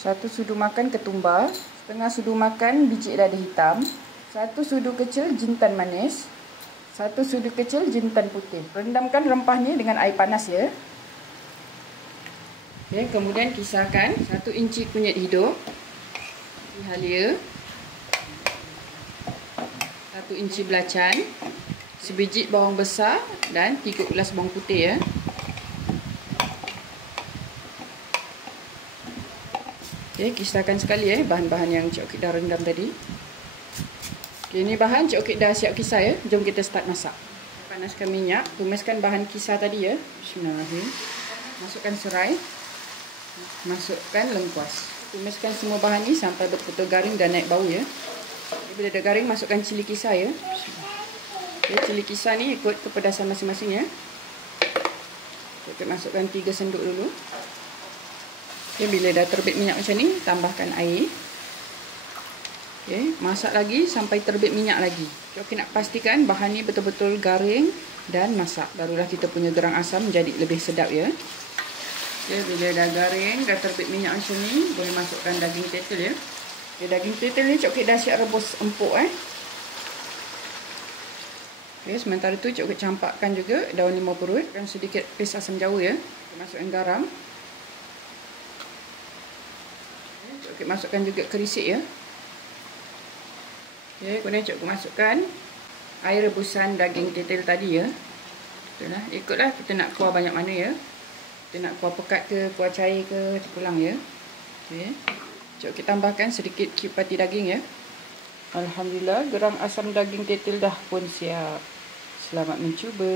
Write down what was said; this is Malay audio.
1 sudu makan ketumbar, setengah sudu makan biji lada hitam, 1 sudu kecil jintan manis, 1 sudu kecil jintan putih. Rendamkan rempahnya dengan air panas ya. Okay, kemudian kisarkan 1 inci kunyit hidup, halia, 1 inci belacan, sebiji bawang besar dan 3 gelas bawang putih ya. Okay, kisarkan sekali bahan-bahan yang Cik Okit dah rendam tadi. Okay, ini bahan Cik Okit dah siap kisar ya. Jom kita start masak. Panaskan minyak, tumiskan bahan kisar tadi ya. Bismillahirrahmanirrahim. Masukkan serai, masukkan lengkuas. Tumiskan semua bahan ni sampai betul-betul garing dan naik bau ya. Bila dah garing, masukkan cili kisar ya. Okay, cili kisar ni ikut kepedasan masing-masing ya. Kita masukkan 3 sendok dulu. Okay, bila dah terbit minyak macam ni, tambahkan air. Okay, masak lagi sampai terbit minyak lagi. Okay, nak pastikan bahan ni betul-betul garing dan masak. Barulah kita punya gerang asam menjadi lebih sedap ya. Okay, bila dah garing, dah terbit minyak macam ni, boleh masukkan daging tetel ya. Okay, daging tetel ni Cik Okit dah siap rebus empuk Okay, sementara tu Cik Okit campakkan juga daun limau purut dan sedikit paste asam jawa ya. Masukkan garam. Okay, Cik Okit masukkan juga kerisik ya. Okay, kemudian Cik Okit masukkan air rebusan daging tetel tadi ya. Itulah, ikutlah kita nak kuah banyak mana ya. Kita nak kuah pekat ke, kuah cair ke, terpulang ya. Okay. Cik Okit tambahkan sedikit cube pati daging ya. Alhamdulillah, gerang asam daging tetel dah pun siap. Selamat mencuba.